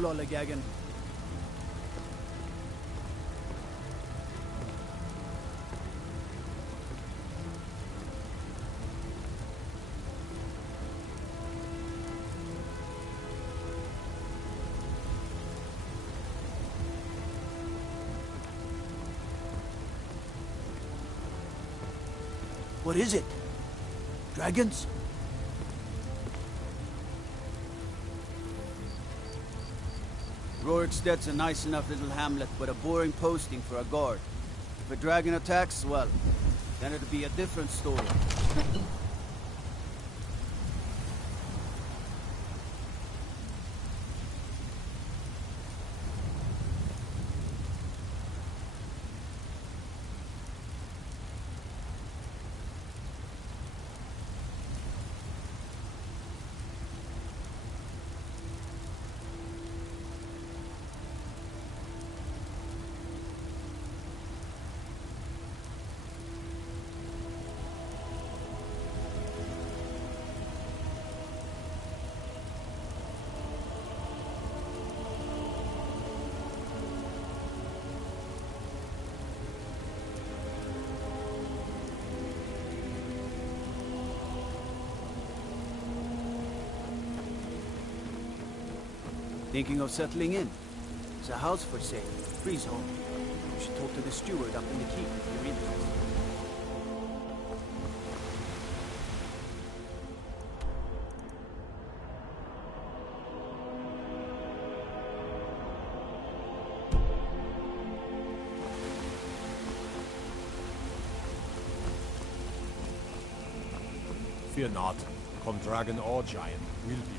lollygagging. What is it? Dragons? Roriksted's a nice enough little hamlet, but a boring posting for a guard. If a dragon attacks, well, then it'll be a different story. Thinking of settling in? There's a house for sale, freeze home. You should talk to the steward up in the keep if you're interested. Fear not. Come dragon or giant, we'll be there.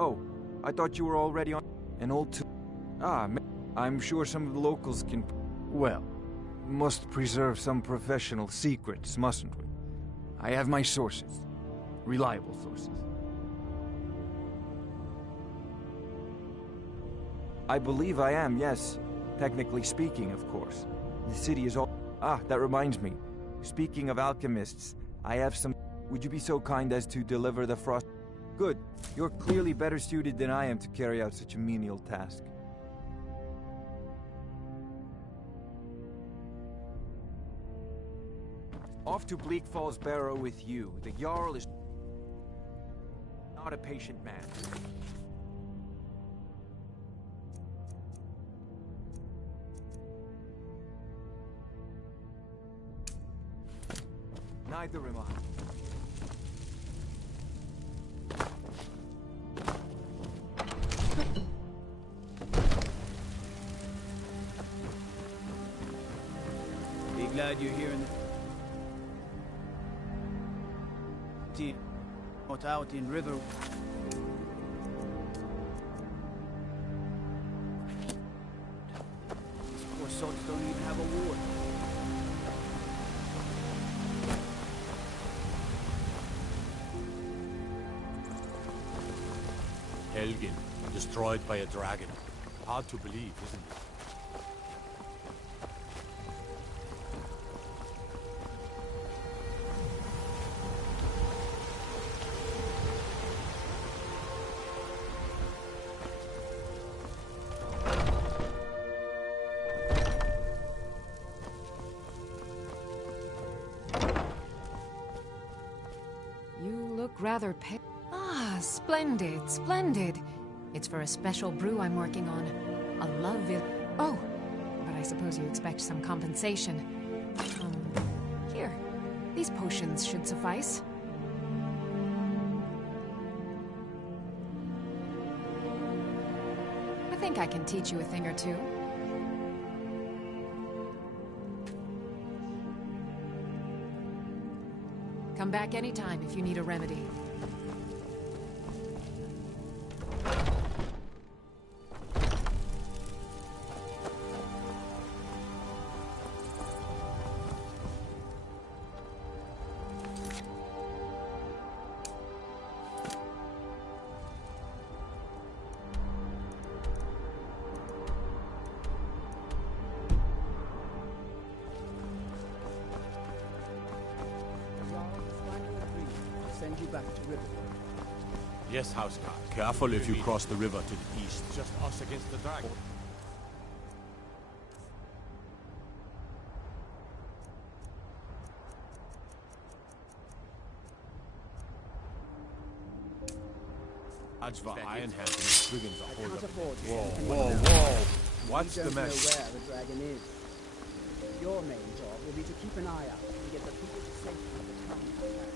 Oh, I thought you were already on an old I'm sure some of the locals can... Well, must preserve some professional secrets, mustn't we? I have my sources. Reliable sources. I believe I am, yes. Technically speaking, of course. The city is all... Ah, that reminds me. Speaking of alchemists, I have some... Would you be so kind as to deliver the frost... Good. You're clearly better suited than I am to carry out such a menial task. Off to Bleak Falls Barrow with you. The Jarl is not a patient man. Neither am I. Be glad you're here in the team. Not out in river. These poor sods don't even have a ward. Helgen, destroyed by a dragon. Hard to believe, isn't it? Rather pale. Ah, splendid, splendid. It's for a special brew I'm working on. A love it. Oh, but I suppose you expect some compensation. Here. These potions should suffice. I think I can teach you a thing or two. Come back anytime if you need a remedy. you back to Riverwood. Yes, Houseguard. Careful if you cross the river to the east. Just us against the dragon. Ajva Iron Hand and his brigands are holding up. Whoa. What's the mess? We don't know where the dragon is. Your main job will be to keep an eye out and get the people to safety at the town you can.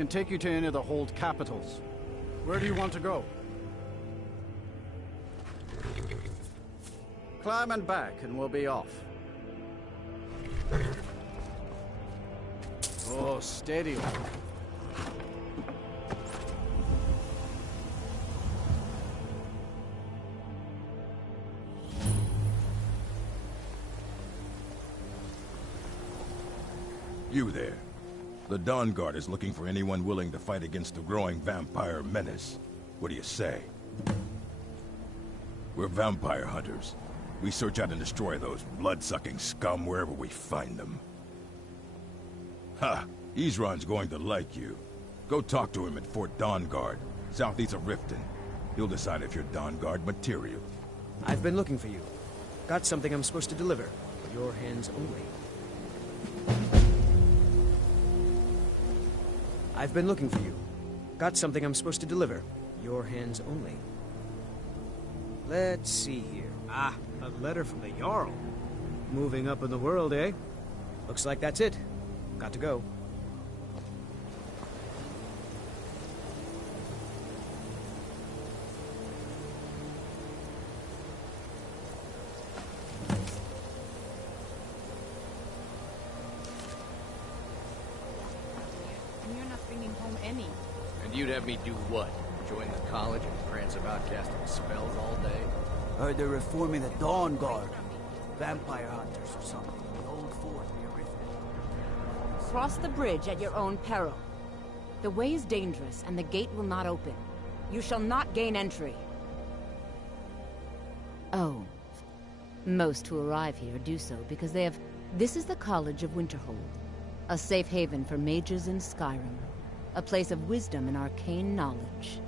can take you to any of the hold capitals. Where do you want to go? Climb and back, and we'll be off. Oh, steady. You there. The Dawn Guard is looking for anyone willing to fight against the growing vampire menace. What do you say? We're vampire hunters. We search out and destroy those blood-sucking scum wherever we find them. Ha! Isran's going to like you. Go talk to him at Fort Dawn Guard, southeast of Riften. He'll decide if you're Dawn Guard material. I've been looking for you. Got something I'm supposed to deliver. For your hands only. I've been looking for you. Got something I'm supposed to deliver. Your hands only. Let's see here. Ah, a letter from the Jarl. Moving up in the world, eh? Looks like that's it. Got to go. You're not bringing home any. And you'd have me do what? Join the college and prance about casting spells all day? Heard they're reforming the Dawn Guard. Vampire hunters or something. The old fort near Riften. Cross the bridge at your own peril. The way is dangerous, and the gate will not open. You shall not gain entry. Oh. Most who arrive here do so because they have... This is the College of Winterhold. A safe haven for mages in Skyrim. A place of wisdom and arcane knowledge.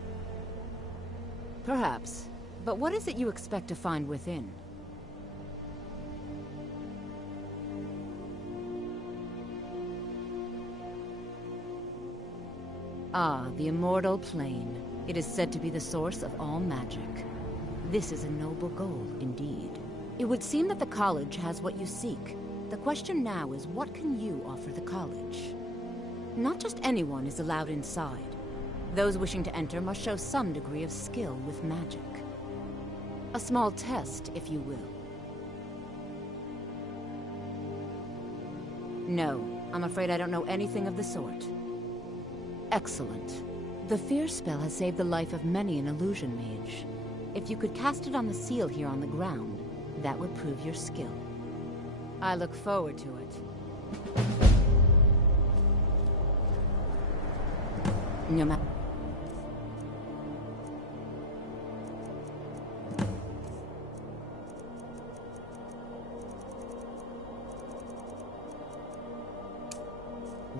Perhaps. But what is it you expect to find within? Ah, the Immortal Plane. It is said to be the source of all magic. This is a noble goal, indeed. It would seem that the college has what you seek. The question now is, what can you offer the college? Not just anyone is allowed inside. Those wishing to enter must show some degree of skill with magic. A small test, if you will. No, I'm afraid I don't know anything of the sort. Excellent. The fear spell has saved the life of many an illusion mage. If you could cast it on the seal here on the ground, that would prove your skill. I look forward to it. No matter...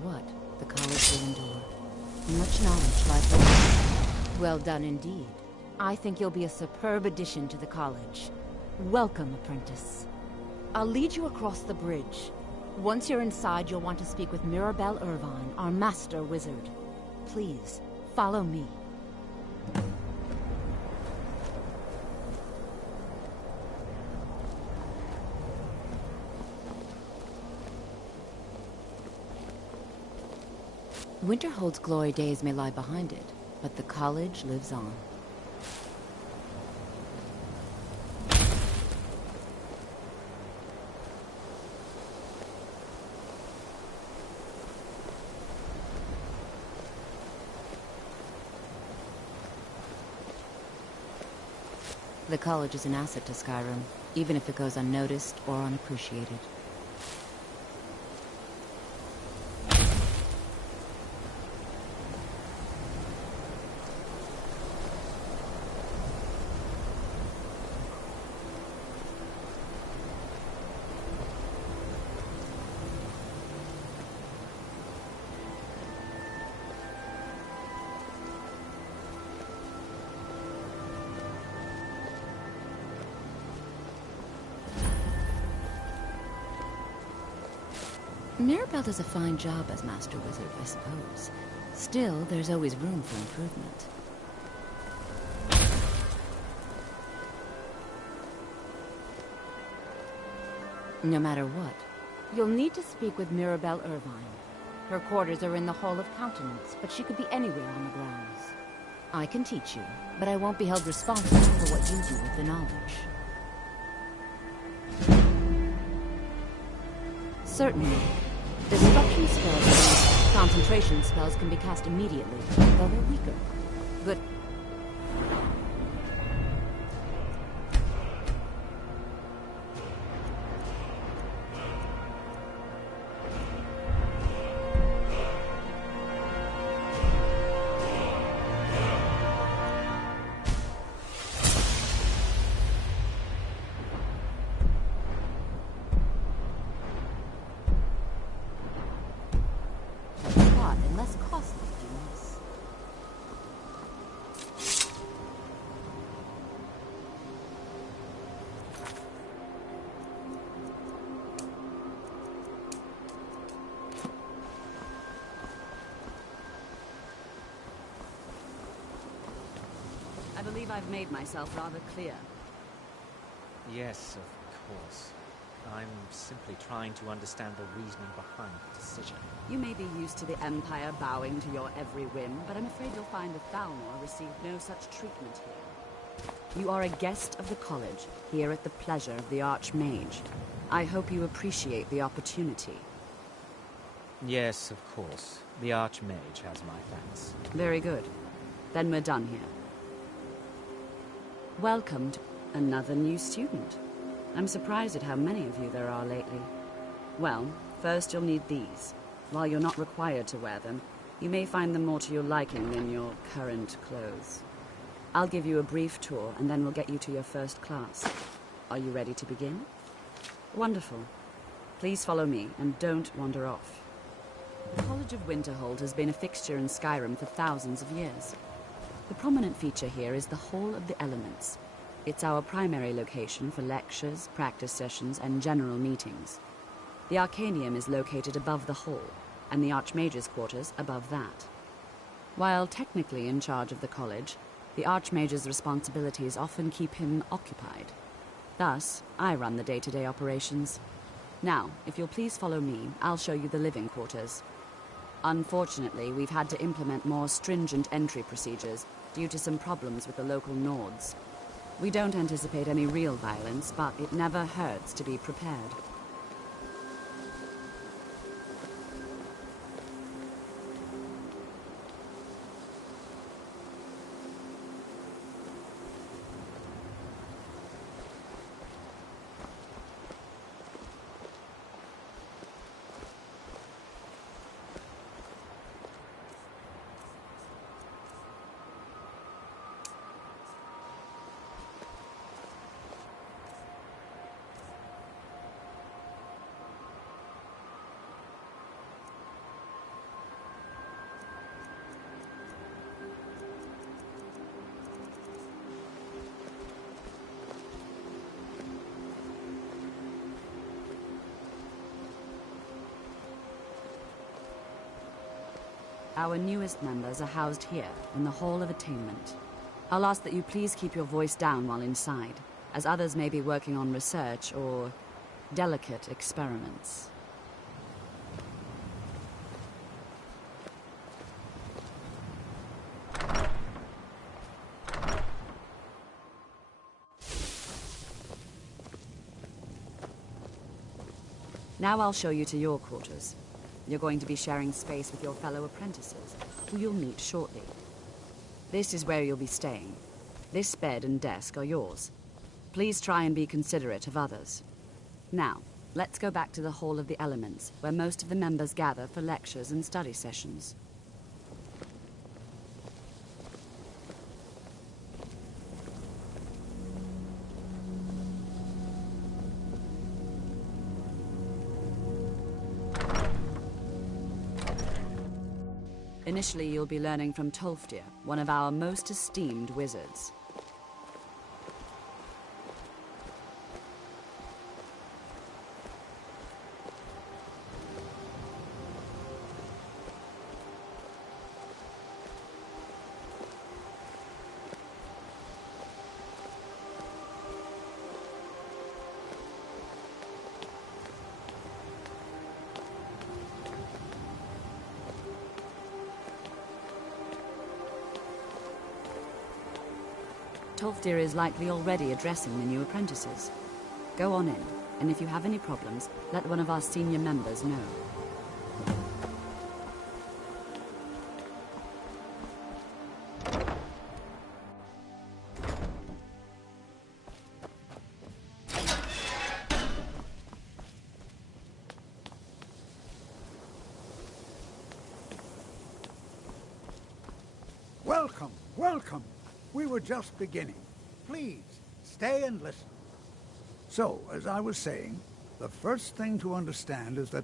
What the college will endure. Much knowledge lies below. Well done indeed. I think you'll be a superb addition to the college. Welcome, apprentice. I'll lead you across the bridge. Once you're inside, you'll want to speak with Mirabelle Irvine, our master wizard. Please, follow me. Winterhold's glory days may lie behind it, but the college lives on. The college is an asset to Skyrim, even if it goes unnoticed or unappreciated. Mirabelle does a fine job as Master Wizard, I suppose. Still, there's always room for improvement. No matter what, you'll need to speak with Mirabelle Irvine. Her quarters are in the Hall of Countenance, but she could be anywhere on the grounds. I can teach you, but I won't be held responsible for what you do with the knowledge. Certainly. Disruption spells and concentration spells can be cast immediately, though they're weaker. Good. I believe I've made myself rather clear. Yes, of course. I'm simply trying to understand the reasoning behind the decision. You may be used to the Empire bowing to your every whim, but I'm afraid you'll find that Thalmor received no such treatment here. You are a guest of the college, here at the pleasure of the Archmage. I hope you appreciate the opportunity. Yes, of course. The Archmage has my thanks. Very good. Then we're done here. Welcome to another new student. I'm surprised at how many of you there are lately. Well, first you'll need these. While you're not required to wear them, you may find them more to your liking than your current clothes. I'll give you a brief tour, and then we'll get you to your first class. Are you ready to begin? Wonderful. Please follow me, and don't wander off. The College of Winterhold has been a fixture in Skyrim for thousands of years. The prominent feature here is the Hall of the Elements. It's our primary location for lectures, practice sessions, and general meetings. The Arcanium is located above the hall, and the Archmage's quarters above that. While technically in charge of the college, the Archmage's responsibilities often keep him occupied. Thus, I run the day-to-day operations. Now, if you'll please follow me, I'll show you the living quarters. Unfortunately, we've had to implement more stringent entry procedures due to some problems with the local Nords. We don't anticipate any real violence, but it never hurts to be prepared. Our newest members are housed here, in the Hall of Attainment. I'll ask that you please keep your voice down while inside, as others may be working on research or delicate experiments. Now I'll show you to your quarters. You're going to be sharing space with your fellow apprentices, who you'll meet shortly. This is where you'll be staying. This bed and desk are yours. Please try and be considerate of others. Now, let's go back to the Hall of the Elements, where most of the members gather for lectures and study sessions. Initially, you'll be learning from Tolfdir, one of our most esteemed wizards. Tolfdir is likely already addressing the new apprentices. Go on in, and if you have any problems, let one of our senior members know. Welcome, welcome. We were just beginning. Please, stay and listen. So, as I was saying, the first thing to understand is that...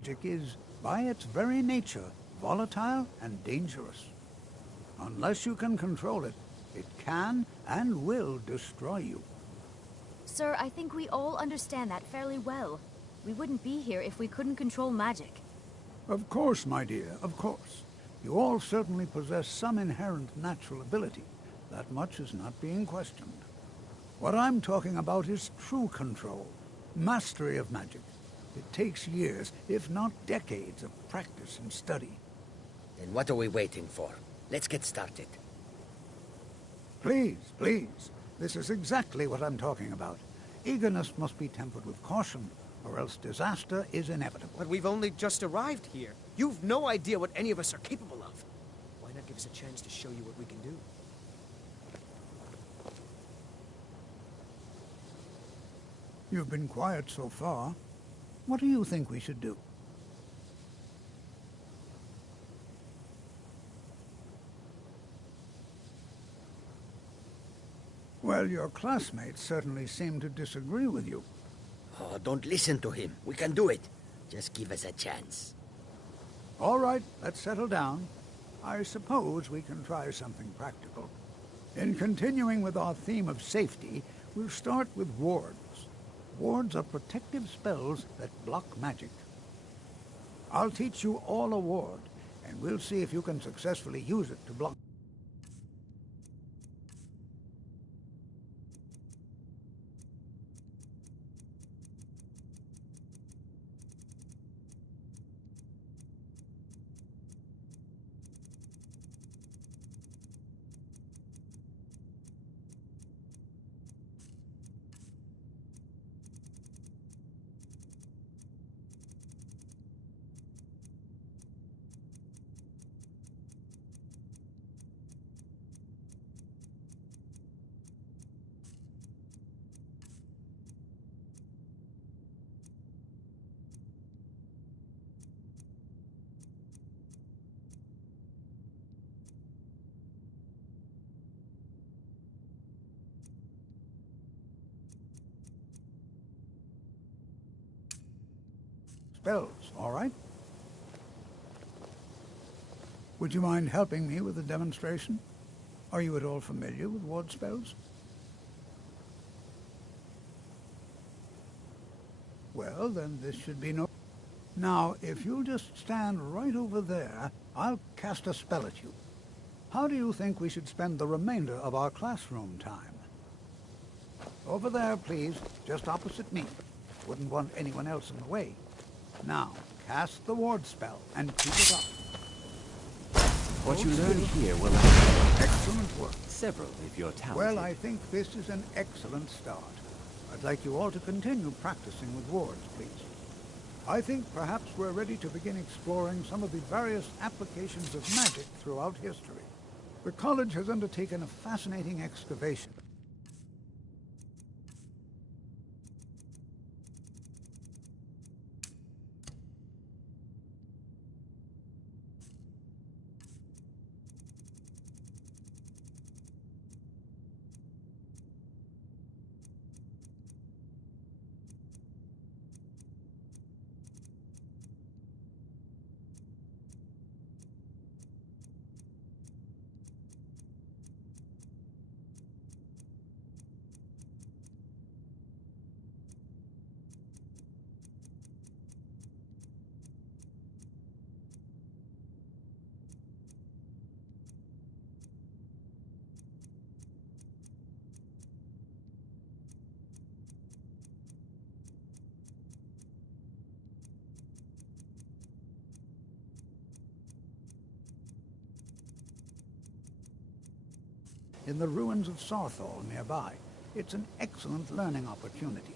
Magic is, by its very nature, volatile and dangerous. Unless you can control it, it can and will destroy you. Sir, I think we all understand that fairly well. We wouldn't be here if we couldn't control magic. Of course, my dear, of course. You all certainly possess some inherent natural ability. That much is not being questioned. What I'm talking about is true control, mastery of magic. It takes years, if not decades, of practice and study. Then what are we waiting for? Let's get started. Please, please. This is exactly what I'm talking about. Eagerness must be tempered with caution, or else disaster is inevitable. But we've only just arrived here. You've no idea what any of us are capable of. Why not give us a chance to show you what we can do? You've been quiet so far. What do you think we should do? Well, your classmates certainly seem to disagree with you. Oh, don't listen to him. We can do it. Just give us a chance. All right, let's settle down. I suppose we can try something practical. In continuing with our theme of safety, we'll start with wards. Wards are protective spells that block magic. I'll teach you all a ward, and we'll see if you can successfully use it to block... spells, all right? Would you mind helping me with the demonstration? Are you at all familiar with ward spells? Well, then this should be no... Now, if you'll just stand right over there, I'll cast a spell at you. How do you think we should spend the remainder of our classroom time? Over there, please, just opposite me. Wouldn't want anyone else in the way. Now, cast the ward spell and keep it up. What you learn here will... Excellent work. Several if you're talented. Well, I think this is an excellent start. I'd like you all to continue practicing with wards, please. I think perhaps we're ready to begin exploring some of the various applications of magic throughout history. The college has undertaken a fascinating excavation. In the ruins of Sarthal nearby. It's an excellent learning opportunity.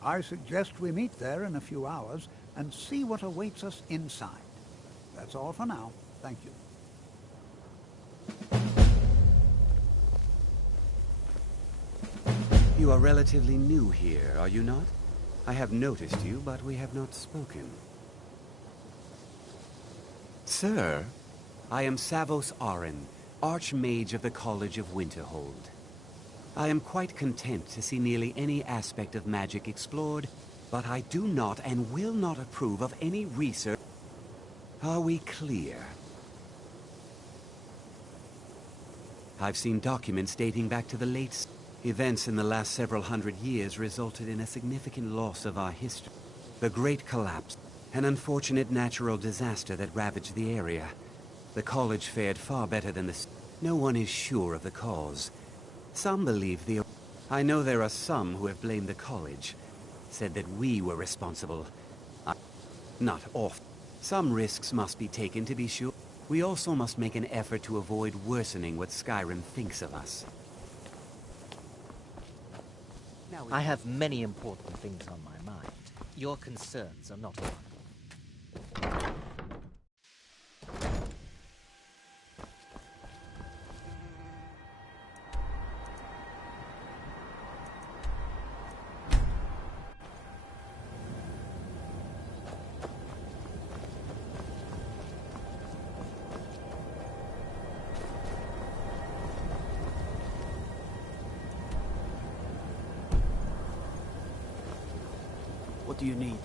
I suggest we meet there in a few hours and see what awaits us inside. That's all for now. Thank you. You are relatively new here, are you not? I have noticed you, but we have not spoken. Sir, I am Savos Arin, Archmage of the College of Winterhold. I am quite content to see nearly any aspect of magic explored, but I do not and will not approve of any research. Are we clear? I've seen documents dating back to the late... Events in the last several hundred years resulted in a significant loss of our history. The Great Collapse, an unfortunate natural disaster that ravaged the area. The college fared far better than the... No one is sure of the cause. Some believe the... I know there are some who have blamed the college, said that we were responsible. Not often. Some risks must be taken to be sure. We also must make an effort to avoid worsening what Skyrim thinks of us. I have many important things on my mind. Your concerns are not one. What do you need?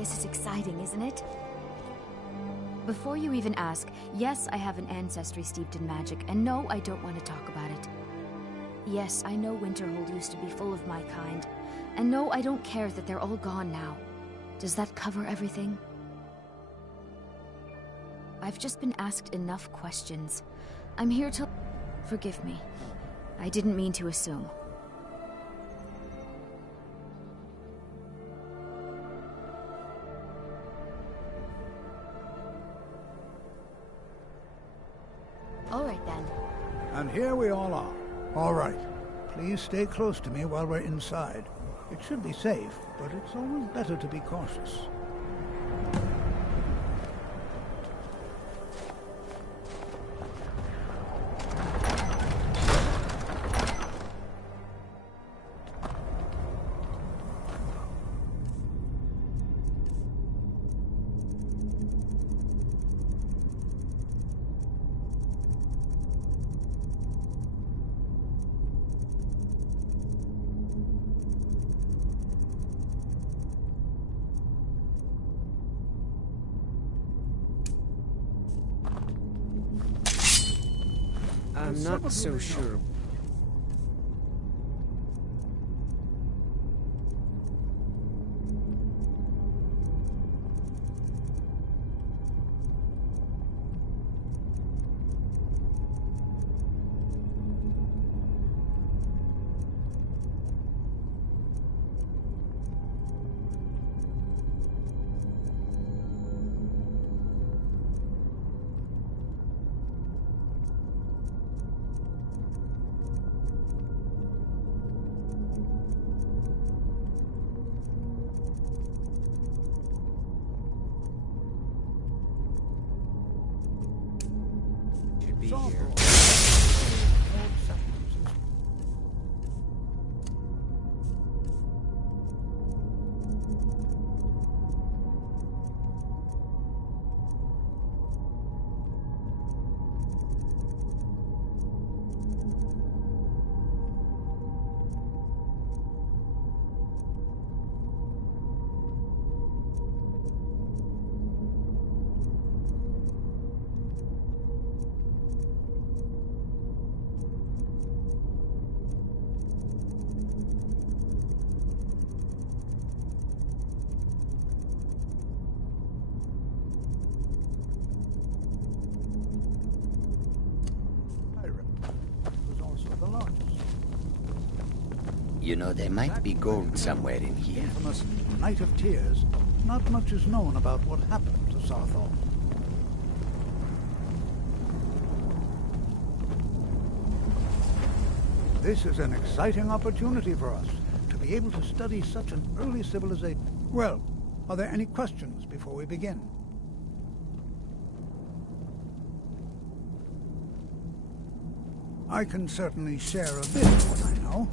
this is exciting, isn't it? Before you even ask, yes, I have an ancestry steeped in magic, and no, I don't want to talk about it. Yes, I know Winterhold used to be full of my kind, and no, I don't care that they're all gone now. Does that cover everything? I've just been asked enough questions. I'm here to... Forgive me. I didn't mean to assume. All right, then. And here we all are. All right. Please stay close to me while we're inside. It should be safe, but it's always better to be cautious. I'm not so sure. Be here. You know, there might be gold somewhere in here. Infamous Night of Tears. Not much is known about what happened to Sarthor. This is an exciting opportunity for us, to be able to study such an early civilization. Well, are there any questions before we begin? I can certainly share a bit of what I know.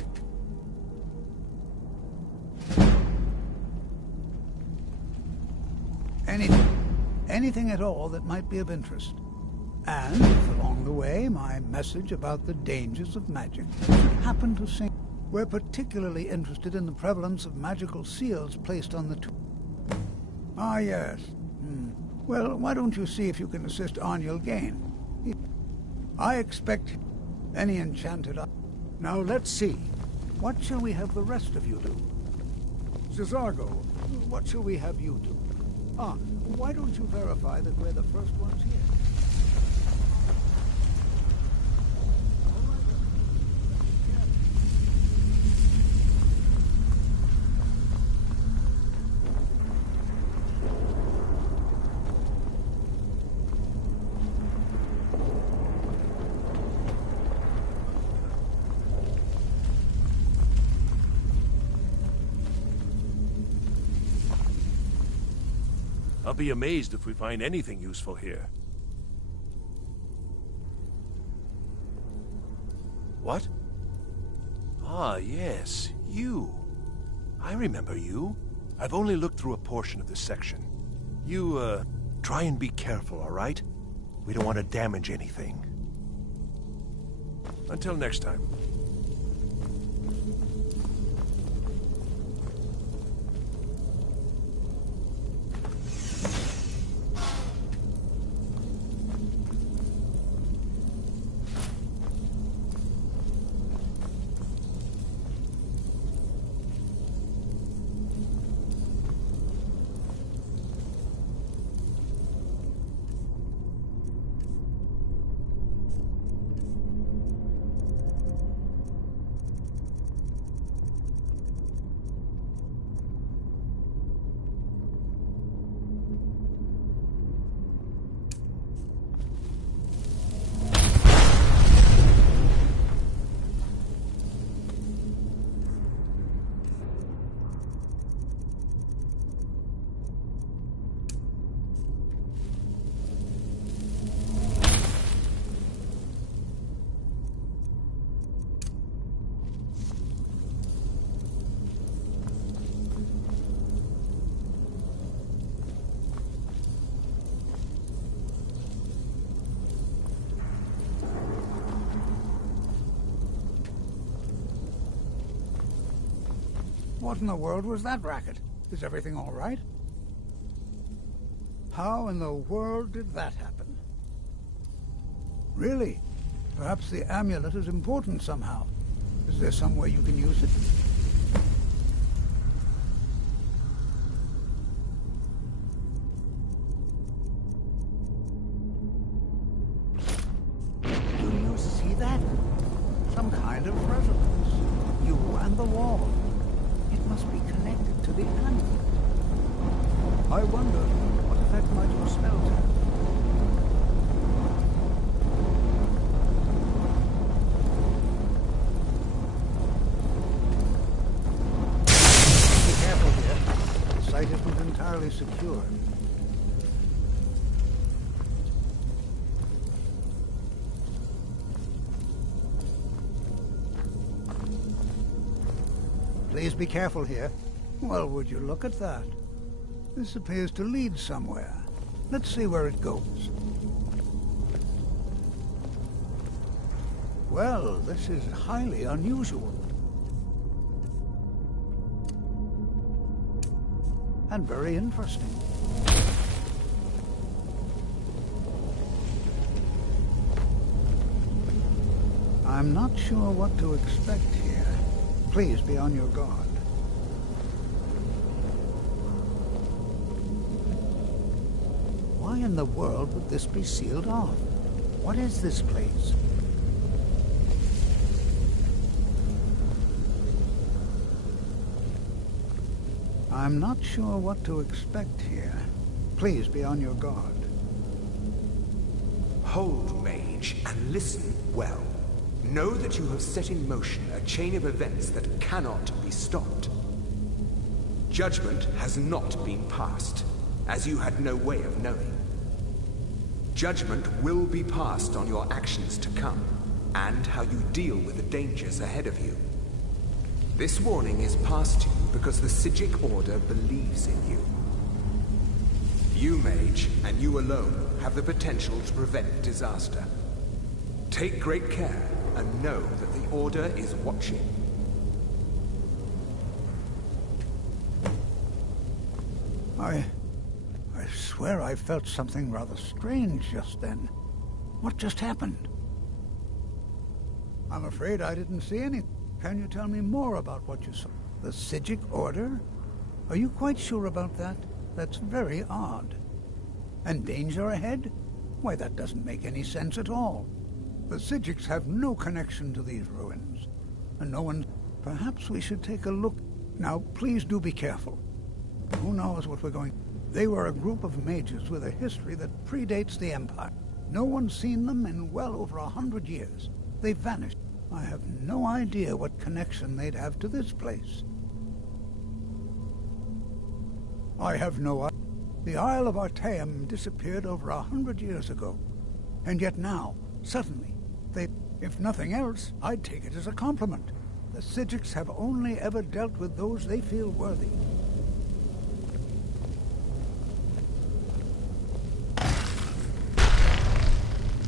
Anything at all that might be of interest. And, if along the way, my message about the dangers of magic should happen to sink. We're particularly interested in the prevalence of magical seals placed on the tomb. Ah, yes. Well, why don't you see if you can assist Arniel Gain? I expect any enchanted... Now, let's see. What shall we have the rest of you do? Cesargo, what shall we have you do? Ah, why don't you verify that we're the first ones here? I'll be amazed if we find anything useful here. What? Ah, yes, you. I remember you. I've only looked through a portion of this section. You, try and be careful, all right? We don't want to damage anything. Until next time. What in the world was that racket? Is everything all right? How in the world did that happen? Really? Perhaps the amulet is important somehow. Is there some way you can use it? Do you see that? Some kind of resonance. You and the wall. It must be connected to the amulet. I wonder what effect might your spells have. Be careful here. The site isn't entirely secure. Please be careful here. Well, would you look at that? This appears to lead somewhere. Let's see where it goes. Well, this is highly unusual. And very interesting. I'm not sure what to expect here. Please be on your guard. Why in the world would this be sealed off? What is this place? I'm not sure what to expect here. Please be on your guard. Hold, mage, and listen well. Know that you have set in motion a chain of events that cannot be stopped. Judgment has not been passed, as you had no way of knowing. Judgment will be passed on your actions to come, and how you deal with the dangers ahead of you. This warning is passed to you because the Psijic Order believes in you. You, mage, and you alone, have the potential to prevent disaster. Take great care, and know that the Order is watching. I swear I felt something rather strange just then. What just happened? I'm afraid I didn't see anything. Can you tell me more about what you saw? The Psijic Order? Are you quite sure about that? That's very odd. And danger ahead? Why, that doesn't make any sense at all. The Psijics have no connection to these ruins. And no one... Perhaps we should take a look. Now, please do be careful. Who knows what we're going... They were a group of mages with a history that predates the Empire. No one's seen them in well over 100 years. They vanished. I have no idea what connection they'd have to this place. I have no idea. The Isle of Artaeum disappeared over 100 years ago. And yet now, suddenly, they... If nothing else, I'd take it as a compliment. The Psijics have only ever dealt with those they feel worthy.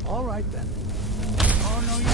All right, then. Oh, no, you...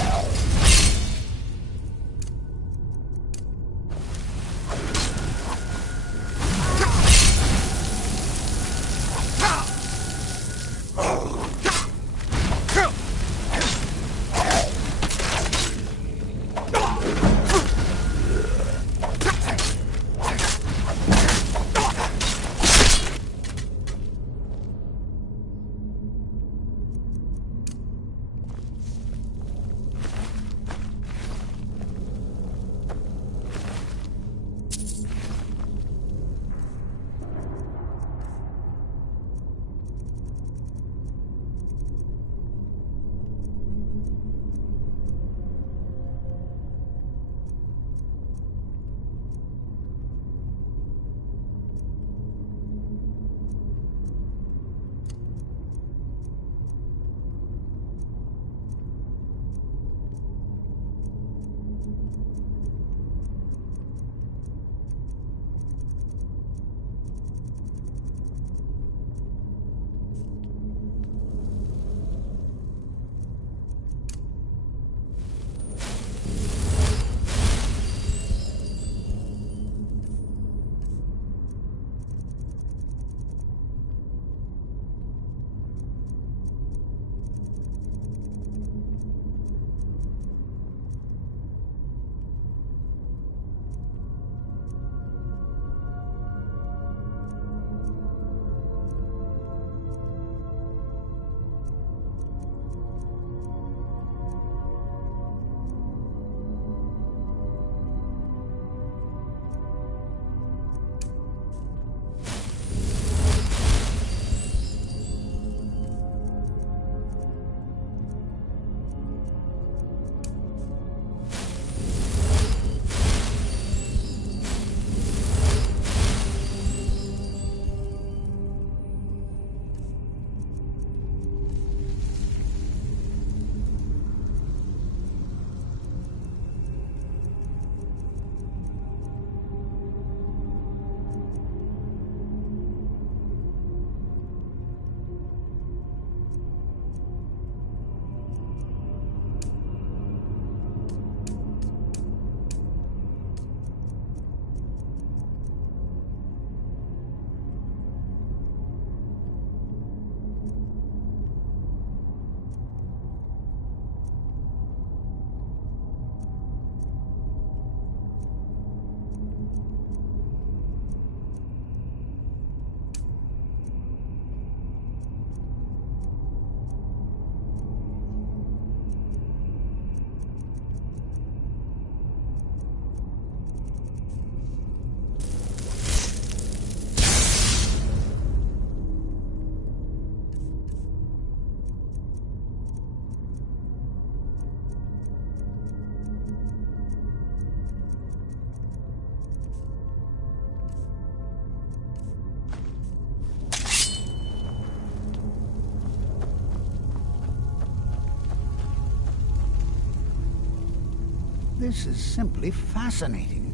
This is simply fascinating.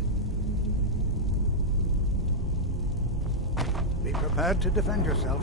Be prepared to defend yourself.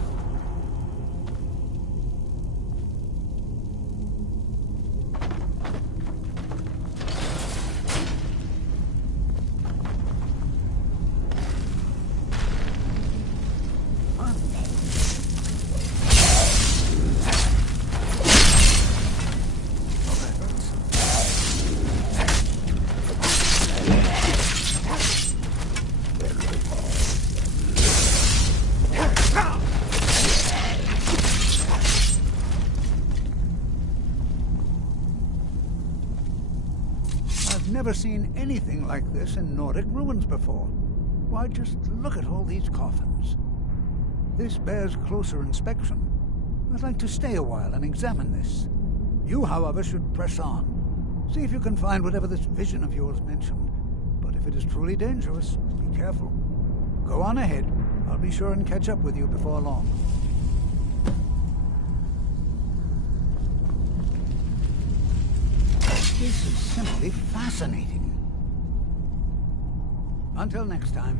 Never seen anything like this in Nordic ruins before. Why, just look at all these coffins. This bears closer inspection. I'd like to stay a while and examine this. You, however, should press on. See if you can find whatever this vision of yours mentioned. But if it is truly dangerous, be careful. Go on ahead. I'll be sure and catch up with you before long. This is simply fascinating. Until next time.